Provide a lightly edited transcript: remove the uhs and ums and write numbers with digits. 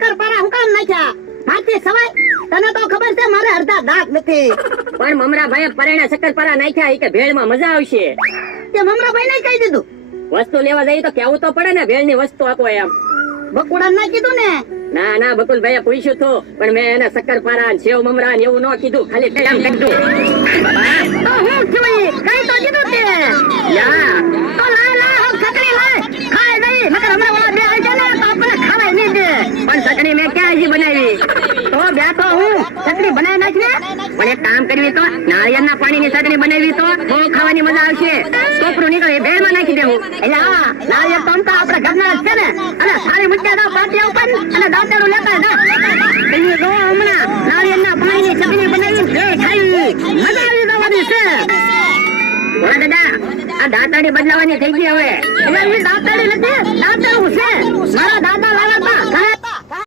શક્કરપારા હું કામ નાખ્યા? મારથી સવાય તને તો ખબર છે મારે અડધા દાંત નથી. પણ મમરાભાઈએ પરેણા શક્કરપારા નાખ્યા કે ભેળમાં મજા આવશે. તે મમરાભાઈ ને કહી દીધું. વસ્તુ લેવા જઈએ તો કેવું તો પડે ને, ભેળની વસ્તુ આપો એમ. બકુડા ના કીધું ને? ના ના, બકુલભાઈએ પૂછ્યું તો, પણ મેં એને શક્કરપારા સેવ મમરા ને એવું ન કીધું, ખાલી એમ કીધું. તો હું થયું? કઈ તો કીધું તે. યા તો લાય હું ખતરી લાય. ખાય નહીં નકર હમણાં ઓલા બે આવી જાય ને તો આપણને ખાવાય નહીં દે. પણ ચટણી મેં ક્યાં હજી બનાવી? તો બેઠો હું ચટણી બનાવી નાખ ને. પણ એક કામ કરવી તો, નાળિયેરના પાણીની ચટણી બનાવી તો બહુ ખાવાની મજા આવશે. કોપરું નીકળે એ ભેળમાં નાખી દેવું. એટલે હા નાળિયેર તો આમતા આપણા ઘરના જ છે ને. અને સારી મુઠ્ઠી દા પાટિયા ઉપર અને દાંતેડું લેતા જા. તમે જો હમણાં નાળિયેરના પાણીની ચટણી બનાવી બે ખાઈ મજા આવી જવાની છે. ઓલા દાદા, આ દાંતાડી બદલાવાની થઈ ગઈ હવે. એટલે એ દાંતેડી નથી, દાંતેડું છે. મારા દાદા લાવ્યા